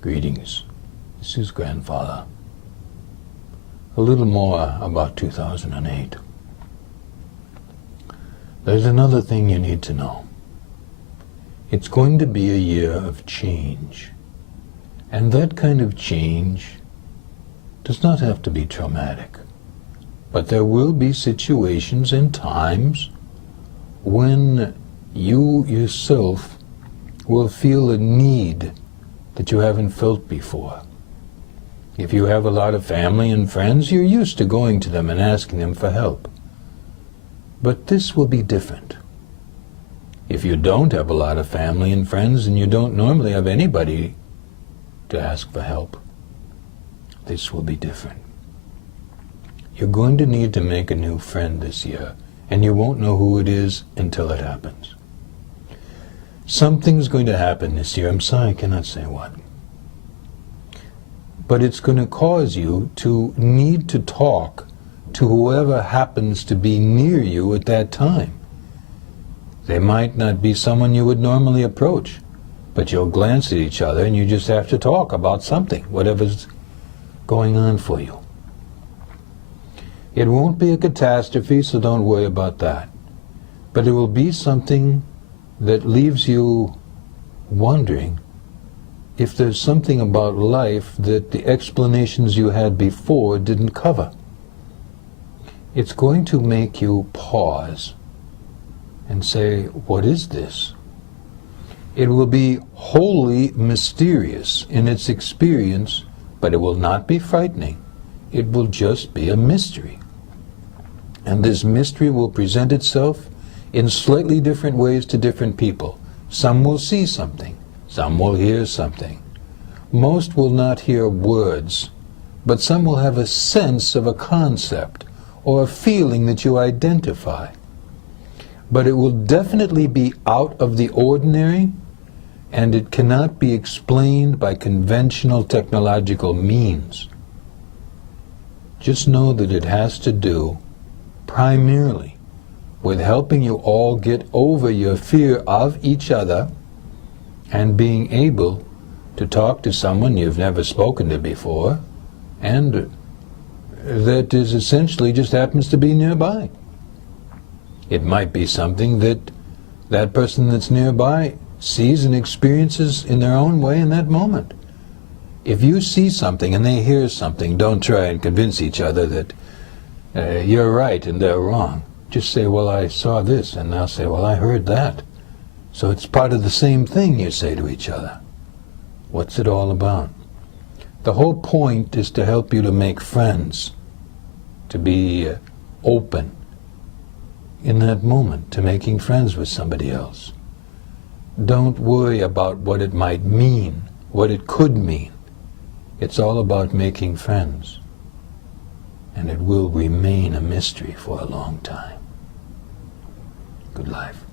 Greetings. This is Grandfather. A little more about 2008. There's another thing you need to know. It's going to be a year of change. And that kind of change does not have to be traumatic. But there will be situations and times when you yourself will feel a need that you haven't felt before. If you have a lot of family and friends, you're used to going to them and asking them for help. But this will be different. If you don't have a lot of family and friends and you don't normally have anybody to ask for help, this will be different. You're going to need to make a new friend this year, and you won't know who it is until it happens. Something's going to happen this year. I'm sorry, I cannot say what. But it's going to cause you to need to talk to whoever happens to be near you at that time. They might not be someone you would normally approach, but you'll glance at each other and you just have to talk about something, whatever's going on for you. It won't be a catastrophe, so don't worry about that. But it will be something that leaves you wondering if there's something about life that the explanations you had before didn't cover. It's going to make you pause and say, what is this? It will be wholly mysterious in its experience, but it will not be frightening. It will just be a mystery. And this mystery will present itself in slightly different ways to different people. Some will see something, some will hear something. Most will not hear words, but some will have a sense of a concept or a feeling that you identify. But it will definitely be out of the ordinary, and it cannot be explained by conventional technological means. Just know that it has to do primarily with helping you all get over your fear of each other and being able to talk to someone you've never spoken to before and that is essentially just happens to be nearby. It might be something that that person that's nearby sees and experiences in their own way in that moment. If you see something and they hear something, don't try and convince each other that you're right and they're wrong. Just say, well, I saw this, and they'll say, well, I heard that. So it's part of the same thing you say to each other. What's it all about? The whole point is to help you to make friends, to be open in that moment to making friends with somebody else. Don't worry about what it might mean, what it could mean. It's all about making friends. And it will remain a mystery for a long time. Good life.